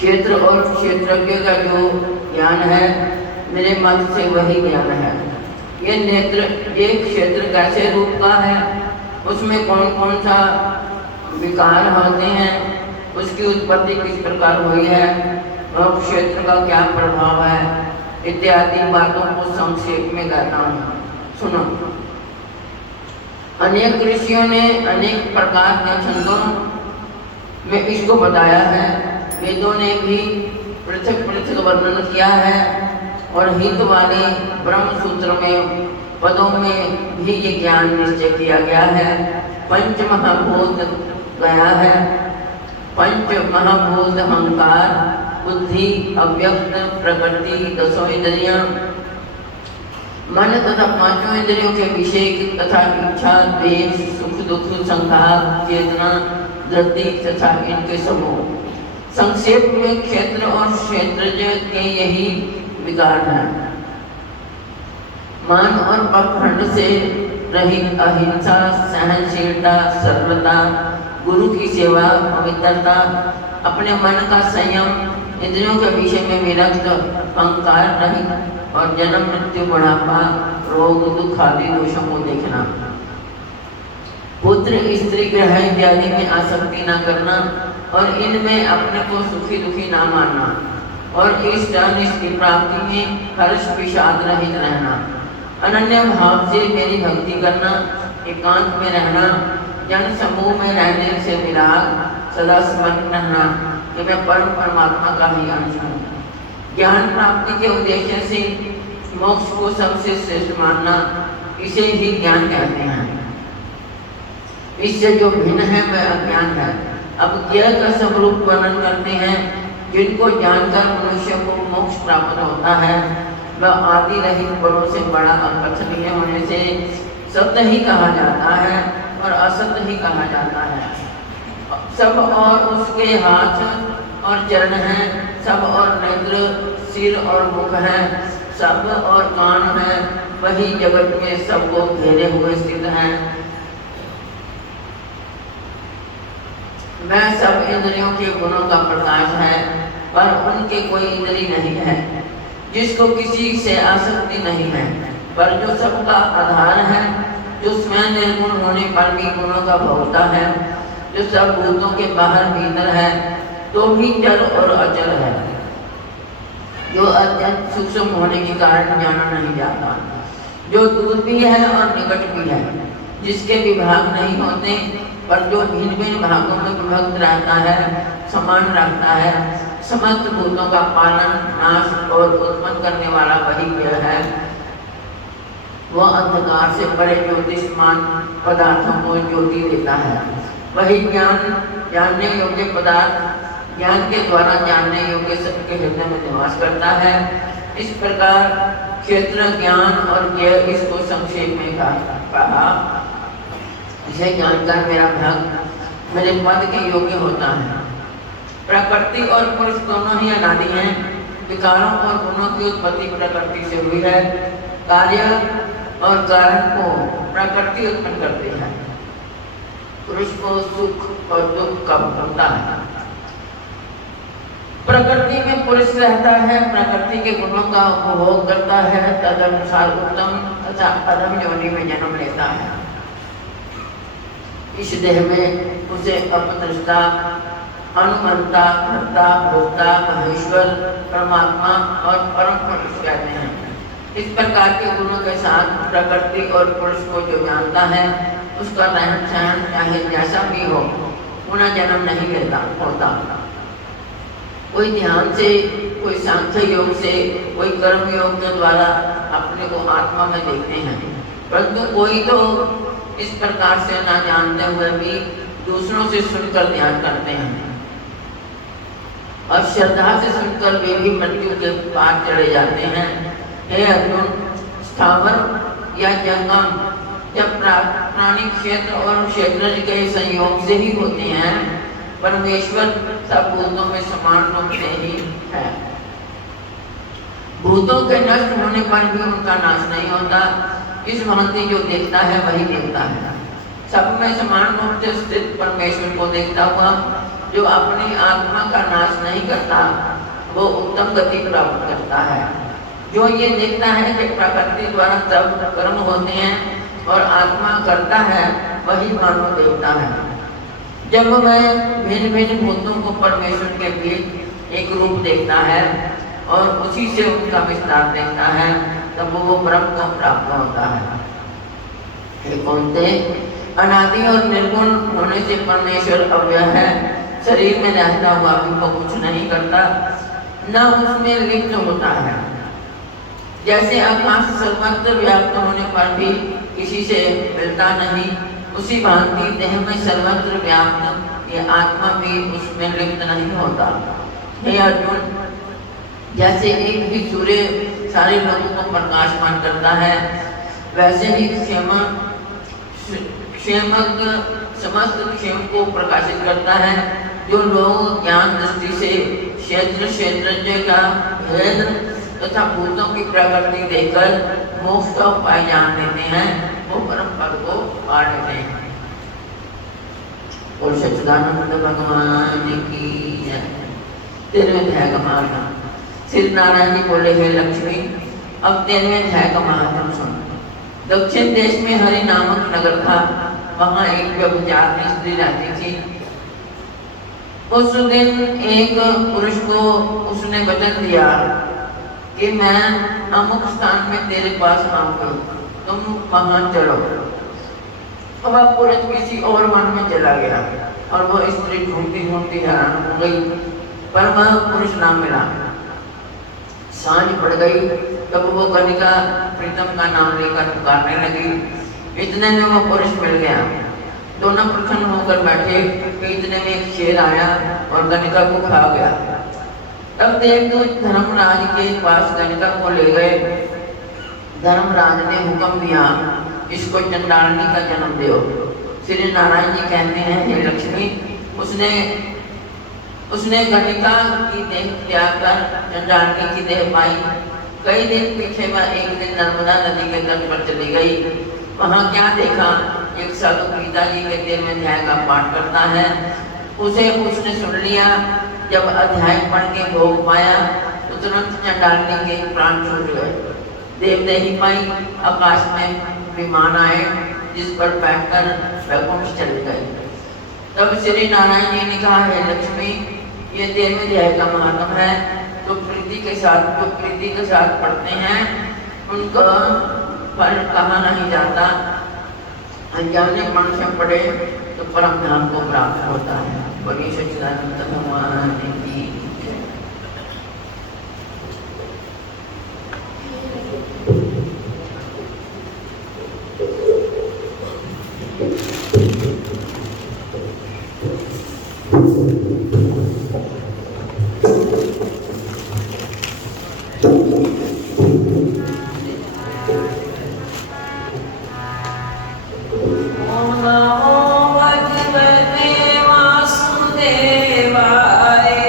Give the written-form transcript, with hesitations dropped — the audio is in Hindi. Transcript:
क्षेत्र और क्षेत्रज्ञ का जो ज्ञान है मेरे मत से वही ज्ञान है। ये नेत्र, ये क्षेत्र कैसे रूप का है, उसमें कौन कौन सा विकार होते हैं, उसकी उत्पत्ति किस प्रकार हुई है और क्षेत्र का क्या प्रभाव है, इत्यादि बातों को संक्षेप में कहता हूँ। सुनो। अनेक ऋषियों ने अनेक प्रकार के छंदों में इसको बताया है। वेदों ने भी पृथक पृथक वर्णन किया है और हित वाले ब्रह्म सूत्र में पदों में भी ये ज्ञान निश्चय किया गया है। पंच महाभूत गया है। पंच महाभूत अहंकार, बुद्धि, अव्यक्त, प्रकृति, दसों इंद्रियां, मन तथा पांचों इंद्रियों के विषय तथा इच्छा, द्वेष, सुख दुख, संघात, चेतना, धृति तथा इनके समूह। संक्षेप में क्षेत्र और क्षेत्रज्ञ के यही विकार हैं। मान और पाखंड से रहित अहिंसा, सहनशीलता, सरलता, गुरु की सेवा, पवित्रता, अपने मन का संयम, इंद्रियों के विषय में विरक्त, अहंकार रहित और जन्म मृत्यु, बुढ़ापा, रोग, दुख आदि दोषों को देखना। पुत्र स्त्री ग्रह इत्यादि में आसक्ति न करना और इनमें अपने को सुखी दुखी ना मानना और इष्ट अनिष्ट की प्राप्ति में हर्ष विषाद रहित रहना, अनन्य भाव से मेरी भक्ति करना, एकांत में रहना, जन समूह में रहने से विराग, सदा स्मरण रहना कि मैं परम परमात्मा का ही अंश हूँ। ज्ञान प्राप्ति के उद्देश्य से मोक्ष को सबसे श्रेष्ठ मानना, इसे ही ज्ञान कहते हैं। इससे जो भिन्न है वह अज्ञान है। अब ज्ञान का स्वरूप वर्णन करते हैं। जिनको जानकर मनुष्य को मोक्ष प्राप्त होता है वह आदि रहित बड़ों से बड़ा अकथनीय होने से सत्य ही कहा जाता है और असत्य ही कहा जाता है। सब और उसके हाथ और चरण हैं, सब और नेत्र, सिर और मुख है, सब और कान है, वही जगत में सबको घेरे हुए स्थित हैं। वह सब इंद्रियों के गुणों का प्रकाश है पर उनके कोई इंद्री नहीं है। जिसको किसी से आसक्ति नहीं है पर जो सबका आधार है, जो स्वयं निर्गुण होने पर भी गुणों का भोगता है, जो सब भूतों के बाहर भीतर है तो भी जड़ और अचल है, जो अत्यंत सूक्ष्म होने के कारण जाना नहीं जाता, जो दूर भी है और निकट भी है, जिसके विभाग नहीं होते पर जो भिन्न भिन्न भागों में विभक्त रहता है, समान रखता है, समस्त भूतों का पालन, नाश और उत्पन्न करने वाला वही यह है। वह अंधकार से परे ज्योतिषमान पदार्थों को ज्योति देता है। वही ज्ञान, जानने योग्य पदार्थ, ज्ञान के द्वारा जानने योग्य सबके हृदय में निवास करता है। इस प्रकार क्षेत्र, ज्ञान और ज्ञ इसको संक्षेप में कहा। इसे जानकर मेरा भक्त मेरे पद के योग्य होता है। प्रकृति और पुरुष दोनों ही अनादि हैं। विकारों और गुणों की उत्पत्ति प्रकृति से हुई है। कार्य और कारण को प्रकृति उत्पन्न करती है। पुरुष को सुख और दुख का होता है। प्रकृति में पुरुष रहता है, प्रकृति के गुणों का उपभोग करता है, तदनुसार उत्तम तथा अधम योनि में जन्म लेता है। इस देह में उसे अपदृष्टा, अनुमंता, कर्ता, भोक्ता, महेश्वर, परमात्मा और परम पुरुष कहते हैं। इस प्रकार के गुणों के साथ प्रकृति और पुरुष को जो जानता है उसका रहन सहन चाहे जैसा भी हो पुनः जन्म नहीं लेता होता। कोई ध्यान से, कोई सांख्य योग से, कोई कर्म योग के द्वारा अपने को आत्मा में देखते हैं, परंतु कोई तो इस प्रकार से ना जानते हुए भी दूसरों से सुनकर ध्यान करते हैं और श्रद्धा से सुनकर वे भी मृत्यु के पार चले जाते हैं। हे अर्जुन, स्थावर या जंगम जब प्राणी क्षेत्र और क्षेत्र के संयोग से ही होते हैं, परमेश्वर सब भूतों में समान रूप से ही है। भूतों के नष्ट होने पर भी उनका नाश नहीं होता। इस भांति जो देखता है वही देखता है। सब में समान रूप से स्थित परमेश्वर को देखता हुआ जो अपनी आत्मा का नाश नहीं करता वो उत्तम गति प्राप्त करता है। जो ये देखता है कि प्रकृति द्वारा सब कर्म होते हैं और आत्मा करता है वही मानव देवता है। जब वह भिन्न भिन्न भूतों को परमेश्वर के बीच एक रूप देखता है और उसी से उनका विस्तार देखता है तब वो ब्रह्म को प्राप्त होता है। कौनते अनादि और निर्गुण होने से परमेश्वर अव्यय है, शरीर में रहता हुआ भी वो कुछ नहीं करता, न उसमें लिप्त होता है। जैसे आकाश सर्वत्र व्याप्त होने पर भी किसी से मिलता नहीं, उसी भांति देह में सर्वत्र व्याप्त ये आत्मा भी उसमें लिप्त नहीं होता। हे अर्जुन, जैसे एक ही सूर्य सारे लोगों को प्रकाशमान करता है वैसे ही क्षेमक समस्त क्षेम को प्रकाशित करता है। जो लोग ज्ञान दृष्टि से क्षेत्रज्ञ का भेद तथा भूतों की प्रकृति देखकर मोक्ष का उपाय जान लेते हैं वो परम पद को पा लेते हैं। और सच्चिदानंद भगवान की जय। 13वें अध्याय का महात्मा। श्री नारायण जी बोले, हे लक्ष्मी, अब 13वें अध्याय का महात्मा सुन। दक्षिण देश में हरि नामक नगर था, वहाँ एक व्यभिचारिणी स्त्री रहती थी। उस दिन एक पुरुष को उसने वचन दिया कि मैं अमुक स्थान में तेरे पास आऊंगा, तुम वहाँ चलो। अब वह पुरुष किसी और वन में चला गया और वह स्त्री ढूंढती ढूंढती हैरान हो गई, पर वह पुरुष ना मिला। सांझ पड़ गई, तब वो कनिका प्रीतम का नाम लेकर पुकारने लगी। इतने में वो पुरुष मिल गया। दोनों प्रसन्न होकर बैठे कि इतने में एक शेर आया और कनिका को खा गया। तब देवदूत धर्मराज के पास कनिका को ले गए। धर्मराज ने हुक्म दिया, इसको चंडालिनी का जन्म दो। श्री नारायण जी कहते हैं, हे लक्ष्मी, उसने कनिका की देह त्याग कर चंडालिनी की देह पाई। कई दिन पीछे वह एक दिन नर्मदा नदी के तट पर चली गई। वहाँ क्या देखा, एक साधु पिताजी के 13वें अध्याय का पाठ करता है, उसे उसने सुन लिया। जब अध्याय पढ़ के भोग पाया तो तुरंत चंडालिनी के प्राण छूट गए। देवदेही पाई, आकाश में विमान आए जिस पर बैठकर वैकुंठ चले गए। तब श्री नारायण जी ने कहा, हे लक्ष्मी, ये 13वें अध्याय का महात्म है। तो प्रीति के साथ पढ़ते हैं उनका फल कहा नहीं जाता। अनजाने मन से पढ़े तो परम धाम को प्राप्त होता है। बड़ी सच्चिदानंद भगवान की जय।